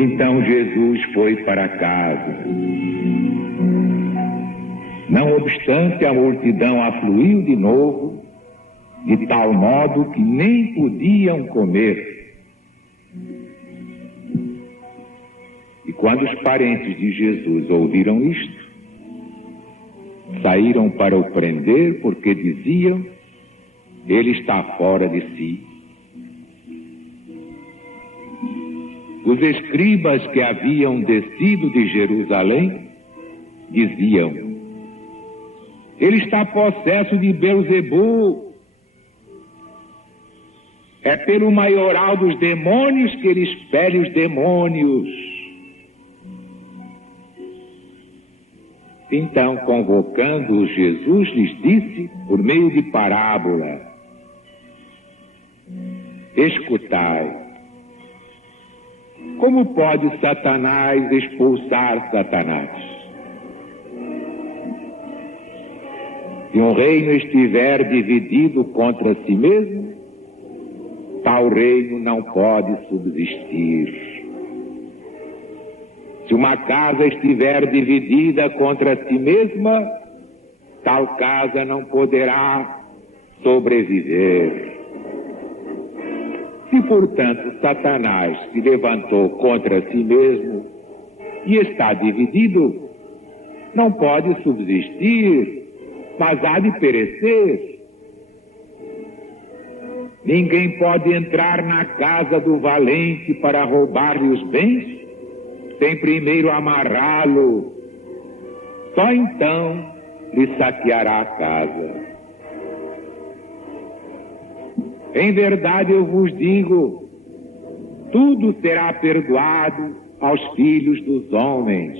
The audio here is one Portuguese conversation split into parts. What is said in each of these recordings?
Então Jesus foi para casa. Não obstante, a multidão afluiu de novo, de tal modo que nem podiam comer. E quando os parentes de Jesus ouviram isto, saíram para o prender, porque diziam: ele está fora de si. Os escribas que haviam descido de Jerusalém diziam: ele está possesso de Belzebu. É pelo maioral dos demônios que ele expele os demônios. Então, convocando-os, Jesus lhes disse, por meio de parábola: escutai. Como pode Satanás expulsar Satanás? Se um reino estiver dividido contra si mesmo, tal reino não pode subsistir. Se uma casa estiver dividida contra si mesma, tal casa não poderá sobreviver. Se, portanto, Satanás se levantou contra si mesmo e está dividido, não pode subsistir, mas há de perecer. Ninguém pode entrar na casa do valente para roubar-lhe os bens, sem primeiro amarrá-lo. Só então lhe saqueará a casa. Em verdade eu vos digo, tudo será perdoado aos filhos dos homens,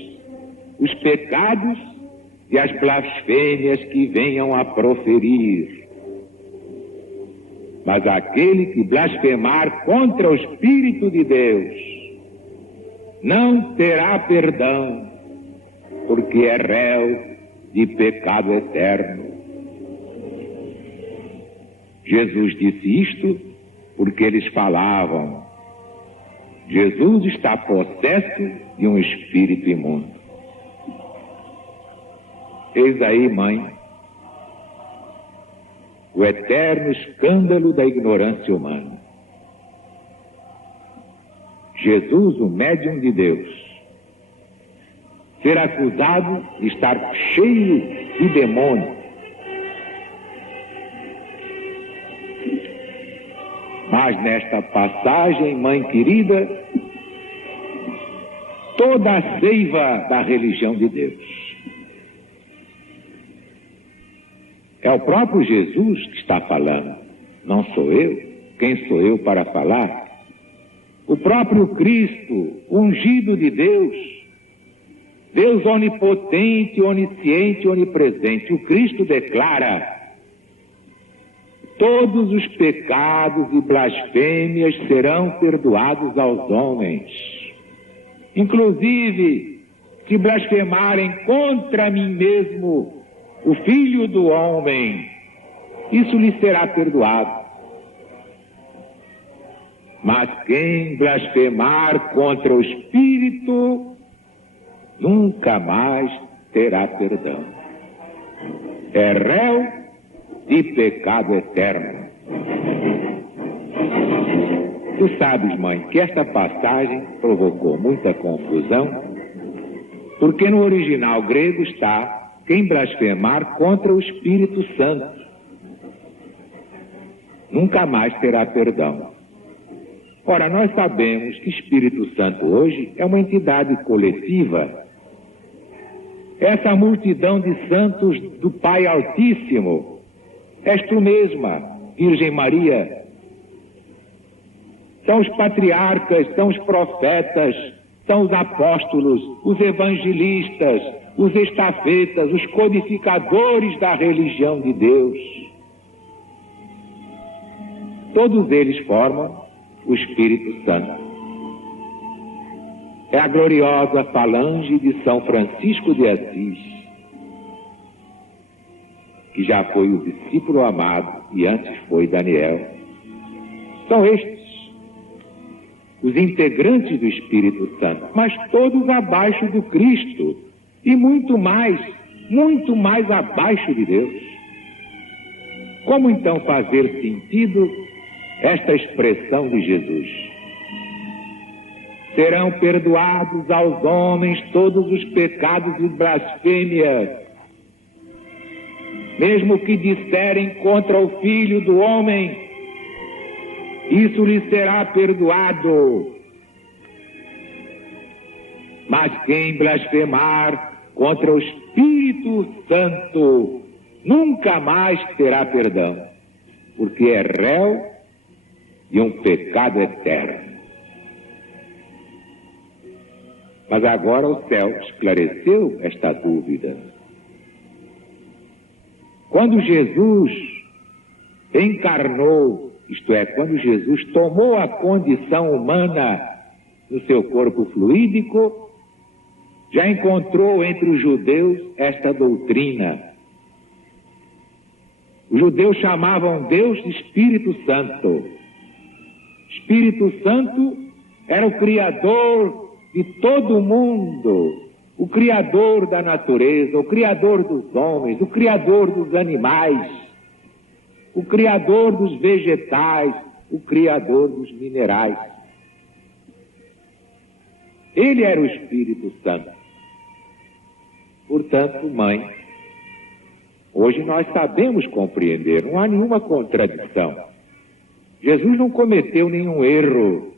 os pecados e as blasfêmias que venham a proferir. Mas aquele que blasfemar contra o Espírito de Deus não terá perdão, porque é réu de pecado eterno. Jesus disse isto porque eles falavam: Jesus está possesso de um espírito imundo. Eis aí, mãe, o eterno escândalo da ignorância humana. Jesus, o médium de Deus, ser acusado de estar cheio de demônios. Mas nesta passagem, mãe querida, toda a seiva da religião de Deus. É o próprio Jesus que está falando, não sou eu. Quem sou eu para falar? O próprio Cristo, ungido de Deus, Deus onipotente, onisciente, onipresente. O Cristo declara: todos os pecados e blasfêmias serão perdoados aos homens, inclusive se blasfemarem contra mim mesmo, o Filho do Homem, isso lhe será perdoado. Mas quem blasfemar contra o Espírito nunca mais terá perdão. É réu de pecado eterno. Tu sabes, mãe, que esta passagem provocou muita confusão, porque no original grego está: quem blasfemar contra o Espírito Santo nunca mais terá perdão. Ora, nós sabemos que Espírito Santo hoje é uma entidade coletiva. Essa multidão de santos do Pai Altíssimo és tu mesma, Virgem Maria. São os patriarcas, são os profetas, são os apóstolos, os evangelistas, os estafetas, os codificadores da religião de Deus. Todos eles formam o Espírito Santo. É a gloriosa falange de São Francisco de Assis, que já foi o discípulo amado e antes foi Daniel. São estes, os integrantes do Espírito Santo, mas todos abaixo do Cristo e muito mais abaixo de Deus. Como então fazer sentido esta expressão de Jesus? Serão perdoados aos homens todos os pecados e blasfêmias, mesmo que disserem contra o Filho do Homem, isso lhe será perdoado. Mas quem blasfemar contra o Espírito Santo nunca mais terá perdão, porque é réu de um pecado eterno. Mas agora o céu esclareceu esta dúvida. Quando Jesus encarnou, isto é, quando Jesus tomou a condição humana no seu corpo fluídico, já encontrou entre os judeus esta doutrina. Os judeus chamavam Deus de Espírito Santo. Espírito Santo era o Criador de todo o mundo, o Criador da natureza, o Criador dos homens, o Criador dos animais, o Criador dos vegetais, o Criador dos minerais. Ele era o Espírito Santo. Portanto, mãe, hoje nós sabemos compreender, não há nenhuma contradição. Jesus não cometeu nenhum erro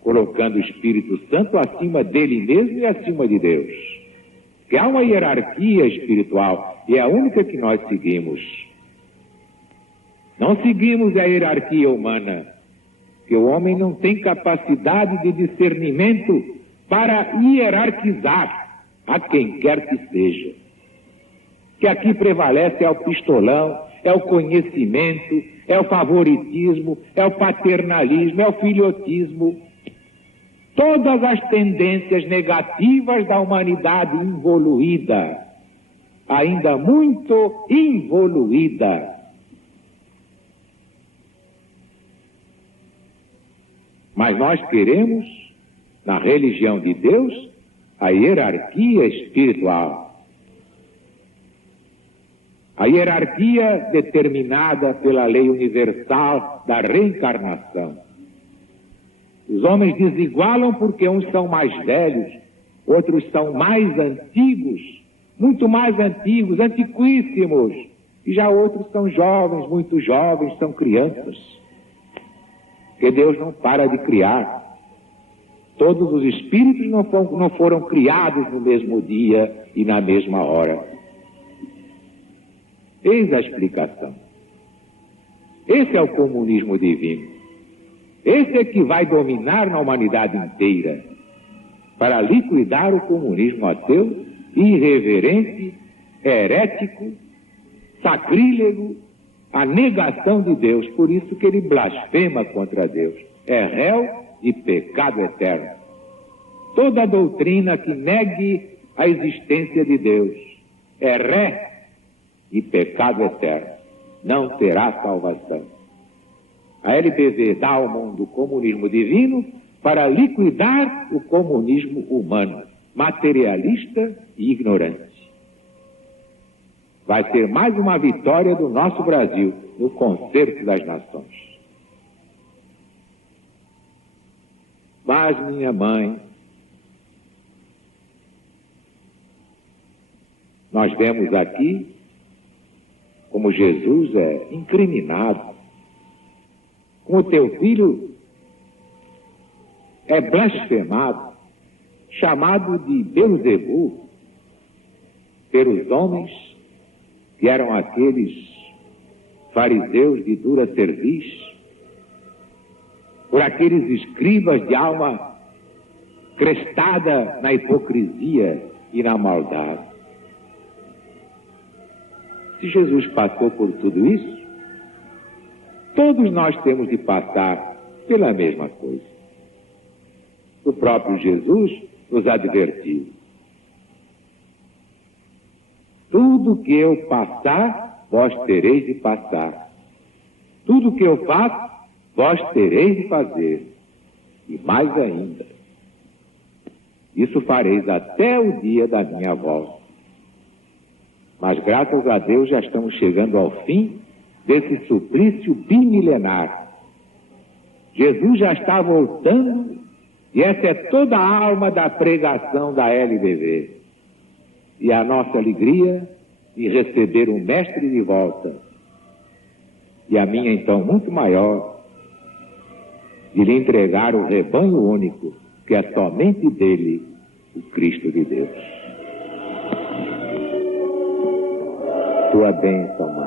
colocando o Espírito Santo acima dele mesmo e acima de Deus. Que há uma hierarquia espiritual e é a única que nós seguimos. Não seguimos a hierarquia humana, que o homem não tem capacidade de discernimento para hierarquizar a quem quer que seja. Que aqui prevalece é o pistolão, é o conhecimento, é o favoritismo, é o paternalismo, é o filhotismo. Todas as tendências negativas da humanidade involuída, ainda muito involuída. Mas nós queremos, na religião de Deus, a hierarquia espiritual. A hierarquia determinada pela lei universal da reencarnação. Os homens desigualam porque uns são mais velhos, outros são mais antigos, muito mais antigos, antiquíssimos, e já outros são jovens, muito jovens, são crianças. Porque Deus não para de criar. Todos os espíritos não foram criados no mesmo dia e na mesma hora. Eis a explicação. Esse é o comunismo divino. Esse é que vai dominar na humanidade inteira para liquidar o comunismo ateu, irreverente, herético, sacrílego, a negação de Deus. Por isso que ele blasfema contra Deus. É réu de pecado eterno. Toda doutrina que negue a existência de Deus é ré de pecado eterno. Não terá salvação. A LBV dá ao mundo o comunismo divino para liquidar o comunismo humano, materialista e ignorante. Vai ser mais uma vitória do nosso Brasil no concerto das nações. Mas, minha mãe, nós vemos aqui como Jesus é incriminado. Como o teu filho é blasfemado, chamado de Beelzebul, pelos homens que eram aqueles fariseus de dura cerviz, por aqueles escribas de alma crestada na hipocrisia e na maldade. Se Jesus passou por tudo isso, todos nós temos de passar pela mesma coisa. O próprio Jesus nos advertiu. Tudo que eu passar, vós tereis de passar. Tudo que eu faço, vós tereis de fazer. E mais ainda, isso fareis até o dia da minha volta. Mas graças a Deus já estamos chegando ao fim desse suplício bimilenar. Jesus já está voltando e essa é toda a alma da pregação da LBV. E a nossa alegria de receber o Mestre de volta. E a minha, então, muito maior, de lhe entregar o rebanho único, que é somente dele, o Cristo de Deus. Tua bênção, Mãe.